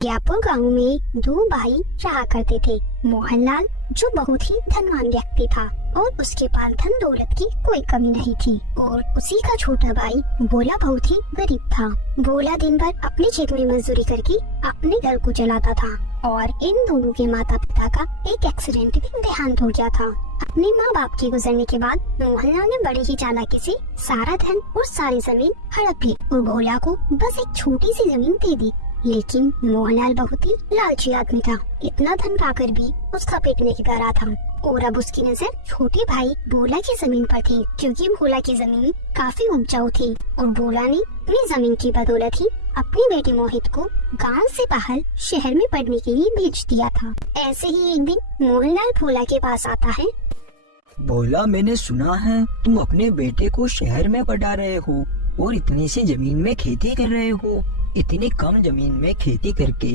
जयपुर गांव में दो भाई रहा करते थे। मोहनलाल जो बहुत ही धनवान व्यक्ति था और उसके पास धन दौलत की कोई कमी नहीं थी, और उसी का छोटा भाई भोला बहुत ही गरीब था। भोला दिन भर अपने खेत में मजदूरी करके अपने घर को चलाता था और इन दोनों के माता पिता का एक एक्सीडेंट में देहांत हो गया था। अपने माँ बाप के गुजरने के बाद मोहनलाल ने बड़ी ही चालाकी से सारा धन और सारी जमीन हड़प ली और भोला को बस एक छोटी सी जमीन दे दी। लेकिन मोहनलाल बहुत ही लालची आदमी था। इतना धन पाकर भी उसका पेट नहीं भर रहा था और अब उसकी नजर छोटे भाई भोला की जमीन पर थी, क्योंकि भोला की जमीन काफी उपजाऊ थी और भोला ने अपनी जमीन की बदौलत ही अपने बेटे मोहित को गांव से बाहर शहर में पढ़ने के लिए भेज दिया था। ऐसे ही एक दिन मोहनलाल भोला के पास आता है। भोला, मैंने सुना है तुम अपने बेटे को शहर में पढ़ा रहे हो और इतनी सी जमीन में खेती कर रहे हो। इतनी कम जमीन में खेती करके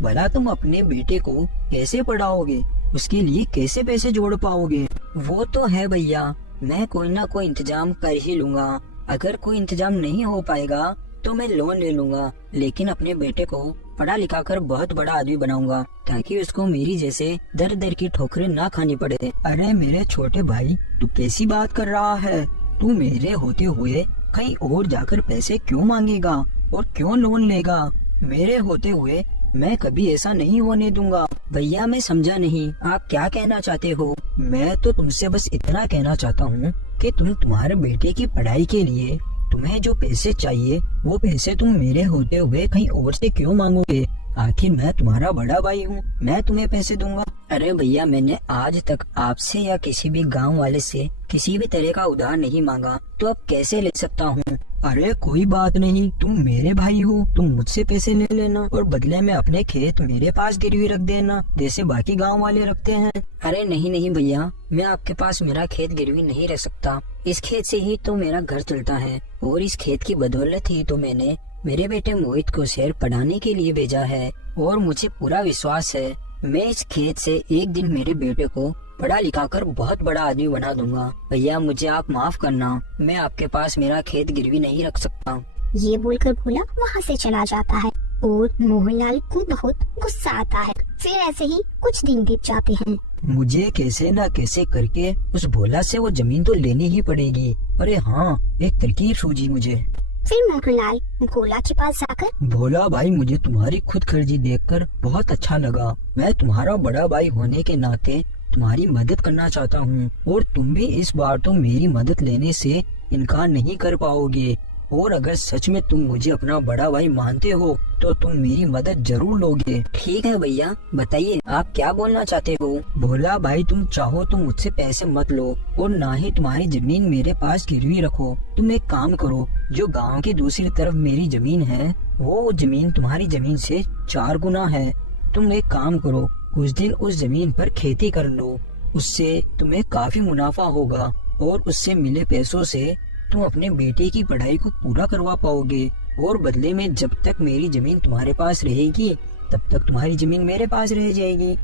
भला तुम अपने बेटे को कैसे पढ़ाओगे? उसके लिए कैसे पैसे जोड़ पाओगे? वो तो है भैया, मैं कोई ना कोई इंतजाम कर ही लूंगा। अगर कोई इंतजाम नहीं हो पाएगा तो मैं लोन ले लूंगा, लेकिन अपने बेटे को पढ़ा लिखा कर बहुत बड़ा आदमी बनाऊंगा ताकि उसको मेरी जैसे दर दर की ठोकरें ना खानी पड़े। अरे मेरे छोटे भाई, तू कैसी बात कर रहा है? तू मेरे होते हुए कहीं और जाकर पैसे क्यों मांगेगा और क्यों लोन लेगा? मेरे होते हुए मैं कभी ऐसा नहीं होने दूंगा। भैया, मैं समझा नहीं, आप क्या कहना चाहते हो? मैं तो तुमसे बस इतना कहना चाहता हूँ कि तुम्हारे बेटे की पढ़ाई के लिए तुम्हें जो पैसे चाहिए वो पैसे तुम मेरे होते हुए कहीं और से क्यों मांगोगे? आखिर मैं तुम्हारा बड़ा भाई हूँ, मैं तुम्हें पैसे दूंगा। अरे भैया, मैंने आज तक आपसे या किसी भी गांव वाले से किसी भी तरह का उधार नहीं मांगा, तो अब कैसे ले सकता हूँ? अरे कोई बात नहीं, तुम मेरे भाई हो, तुम मुझसे पैसे ले लेना और बदले में अपने खेत मेरे पास गिरवी रख देना जैसे बाकी गांव वाले रखते हैं। अरे नहीं नहीं भैया, मैं आपके पास मेरा खेत गिरवी नहीं रख सकता। इस खेत से ही तो मेरा घर चलता है और इस खेत की बदौलत ही तो मैंने मेरे बेटे मोहित को शहर पढ़ाने के लिए भेजा है और मुझे पूरा विश्वास है मैं इस खेत से एक दिन मेरे बेटे को पढ़ा लिखा कर बहुत बड़ा आदमी बना दूंगा। भैया, मुझे आप माफ करना, मैं आपके पास मेरा खेत गिरवी नहीं रख सकता। ये बोलकर भोला वहाँ से चला जाता है और मोहनलाल को बहुत गुस्सा आता है। फिर ऐसे ही कुछ दिन बीत जाते हैं। मुझे कैसे न कैसे करके उस भोला से वो जमीन तो लेनी ही पड़ेगी। अरे हाँ, एक तरकीब सूझी मुझे। फिर मोहनलाल भोला के पास जाकर, भोला भाई, मुझे तुम्हारी खुद खर्जी देखकर बहुत अच्छा लगा। मैं तुम्हारा बड़ा भाई होने के नाते तुम्हारी मदद करना चाहता हूँ और तुम भी इस बार तो मेरी मदद लेने से इनकार नहीं कर पाओगे। और अगर सच में तुम मुझे अपना बड़ा भाई मानते हो तो तुम मेरी मदद जरूर लोगे। ठीक है भैया, बताइए आप क्या बोलना चाहते हो? भोला भाई, तुम चाहो तो मुझसे पैसे मत लो और ना ही तुम्हारी जमीन मेरे पास गिरवी रखो। तुम एक काम करो, जो गांव की दूसरी तरफ मेरी जमीन है वो जमीन तुम्हारी जमीन से 4 गुना है। तुम एक काम करो, कुछ दिन उस जमीन पर खेती कर लो, उससे तुम्हें काफी मुनाफा होगा और उससे मिले पैसों से तुम अपने बेटे की पढ़ाई को पूरा करवा पाओगे और बदले में जब तक मेरी जमीन तुम्हारे पास रहेगी तब तक तुम्हारी जमीन मेरे पास रह जाएगी।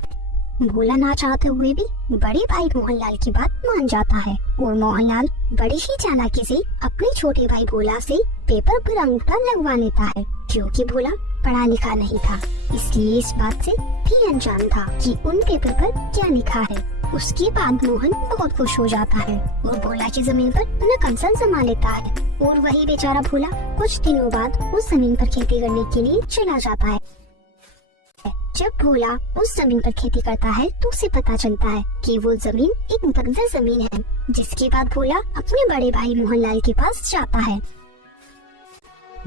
भोला ना चाहते हुए भी बड़े भाई मोहनलाल की बात मान जाता है और मोहनलाल बड़ी ही चालाकी से अपने छोटे भाई भोला से पेपर पर अंगूठा लगवा लेता है, क्योंकि भोला पढ़ा लिखा नहीं था, इसलिए इस बात से भी अनजान था कि उन पेपर पर क्या लिखा है। उसके बाद मोहन बहुत खुश हो जाता है और भोला की जमीन पर अपना कब्जा जमा लेता है और वही बेचारा भोला कुछ दिनों बाद उस जमीन पर खेती करने के लिए चला जाता है। जब भोला उस जमीन पर खेती करता है तो उसे पता चलता है कि वो जमीन एक बंजर जमीन है। जिसके बाद भोला अपने बड़े भाई मोहनलाल के पास जाता है।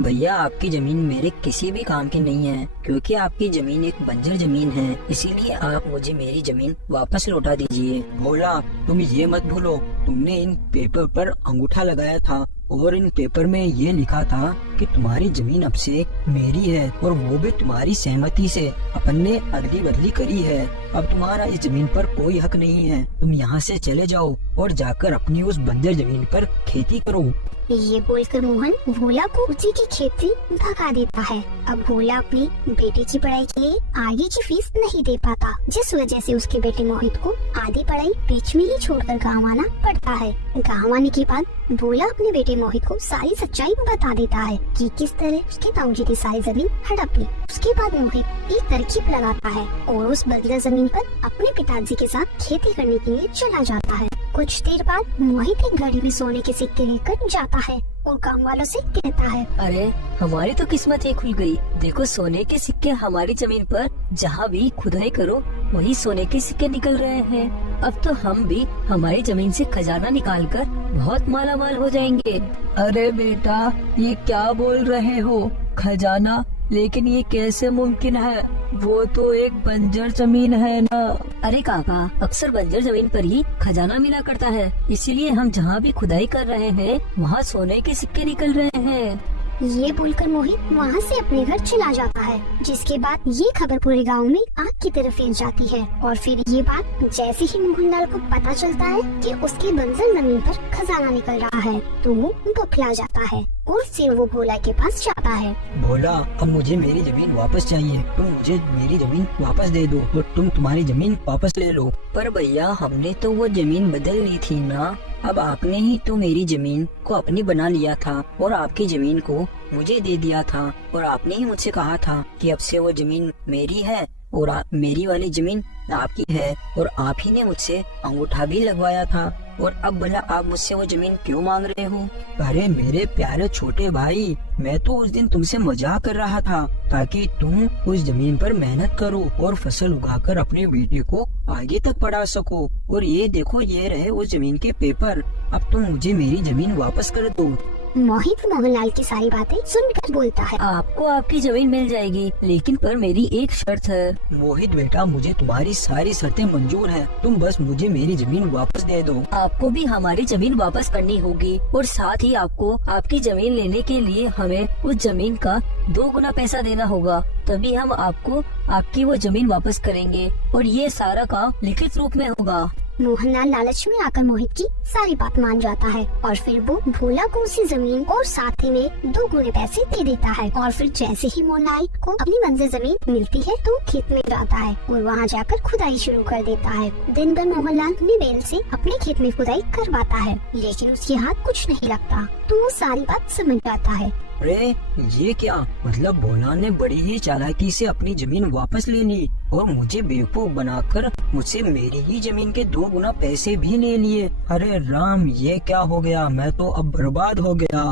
भैया, आपकी जमीन मेरे किसी भी काम की नहीं है, क्योंकि आपकी जमीन एक बंजर जमीन है, इसीलिए आप मुझे मेरी जमीन वापस लौटा दीजिए। भोला, तुम ये मत भूलो, तुमने इन पेपर पर अंगूठा लगाया था और इन पेपर में ये लिखा था कि तुम्हारी जमीन अब से मेरी है और वो भी तुम्हारी सहमति से। अपन ने अदली बदली करी है, अब तुम्हारा इस जमीन पर कोई हक नहीं है। तुम यहाँ से चले जाओ और जाकर अपनी उस बंजर जमीन पर खेती करो। ये बोलकर मोहन भोला को उसी की खेत से भगा देता है। अब भोला अपनी बेटे की पढ़ाई के लिए आगे की फीस नहीं दे पाता, जिस वजह से उसके बेटे मोहित को आधी पढ़ाई बीच में ही छोड़कर गाँव आना पड़ता है। गाँव आने के बाद भोला अपने बेटे मोहित को सारी सच्चाई बता देता है कि किस तरह उसके ताऊजी की सारी जमीन हड़प ली। उसके बाद मोहित एक तरकीब लगाता है और उस बंजर जमीन पर अपने पिताजी के साथ खेती करने के लिए चला जाता है। कुछ देर बाद मोहित एक घड़ी में सोने के सिक्के लेकर जाता है और काम वालों से कहता है, अरे हमारी तो किस्मत ही खुल गई। देखो सोने के सिक्के हमारी जमीन पर जहाँ भी खुदाई करो वही सोने के सिक्के निकल रहे हैं। अब तो हम भी हमारी जमीन से खजाना निकालकर बहुत मालामाल हो जाएंगे। अरे बेटा, ये क्या बोल रहे हो? खजाना? लेकिन ये कैसे मुमकिन है? वो तो एक बंजर जमीन है ना। अरे काका, अक्सर बंजर जमीन पर ही खजाना मिला करता है, इसीलिए हम जहाँ भी खुदाई कर रहे हैं वहाँ सोने के सिक्के निकल रहे हैं। ये बोलकर मोहित वहाँ से अपने घर चला जाता है। जिसके बाद ये खबर पूरे गांव में आग की तरह फैल जाती है और फिर ये बात जैसे ही मोहनलाल को पता चलता है कि उसके बंजर जमीन पर खजाना निकल रहा है तो वो बौखला जाता है और फिर वो भोला के पास जाता है। भोला, अब मुझे मेरी जमीन वापस चाहिए। तुम मुझे मेरी जमीन वापस दे दो और तुम तुम्हारी जमीन वापस ले लो। पर भैया, हमने तो वो जमीन बदल ली थी ना। अब आपने ही तो मेरी जमीन को अपनी बना लिया था और आपकी जमीन को मुझे दे दिया था और आपने ही मुझसे कहा था कि अब से वो जमीन मेरी है और मेरी वाली जमीन आपकी है और आप ही ने मुझसे अंगूठा भी लगवाया था। और अब भला आप मुझसे वो जमीन क्यों मांग रहे हो? अरे मेरे प्यारे छोटे भाई, मैं तो उस दिन तुमसे मजाक कर रहा था ताकि तुम उस जमीन पर मेहनत करो और फसल उगाकर अपने बेटे को आगे तक पढ़ा सको। और ये देखो, ये रहे उस जमीन के पेपर। अब तुम मुझे मेरी जमीन वापस कर दो। मोहित मोहनलाल की सारी बातें सुनकर बोलता है, आपको आपकी जमीन मिल जाएगी, लेकिन पर मेरी एक शर्त है। मोहित बेटा, मुझे तुम्हारी सारी शर्तें मंजूर हैं। तुम बस मुझे मेरी जमीन वापस दे दो। आपको भी हमारी जमीन वापस करनी होगी और साथ ही आपको आपकी जमीन लेने के लिए हमें उस जमीन का 2 गुना पैसा देना होगा, तभी हम आपको आपकी वो जमीन वापस करेंगे और ये सारा काम लिखित रूप में होगा। मोहनलाल लालच में आकर मोहित की सारी बात मान जाता है और फिर वो भोला को उसी जमीन और साथ ही में 2 गुने पैसे दे देता है। और फिर जैसे ही मोहनलाल को अपनी मंजिल जमीन मिलती है तो खेत में जाता है और वहाँ जाकर खुदाई शुरू कर देता है। दिन भर मोहनलाल अपनी बैल से अपने खेत में खुदाई करवाता है, लेकिन उसके हाथ कुछ नहीं लगता तो वो सारी बात समझ जाता है। अरे ये क्या? मतलब भोला ने बड़ी ही चालाकी से अपनी जमीन वापस ले ली और मुझे बेवकूफ बनाकर मुझसे मेरी ही जमीन के 2 गुना पैसे भी ले लिए। अरे राम, ये क्या हो गया? मैं तो अब बर्बाद हो गया।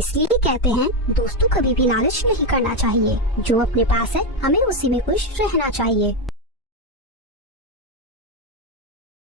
इसलिए कहते हैं दोस्तों, कभी भी लालच नहीं करना चाहिए। जो अपने पास है हमें उसी में खुश रहना चाहिए।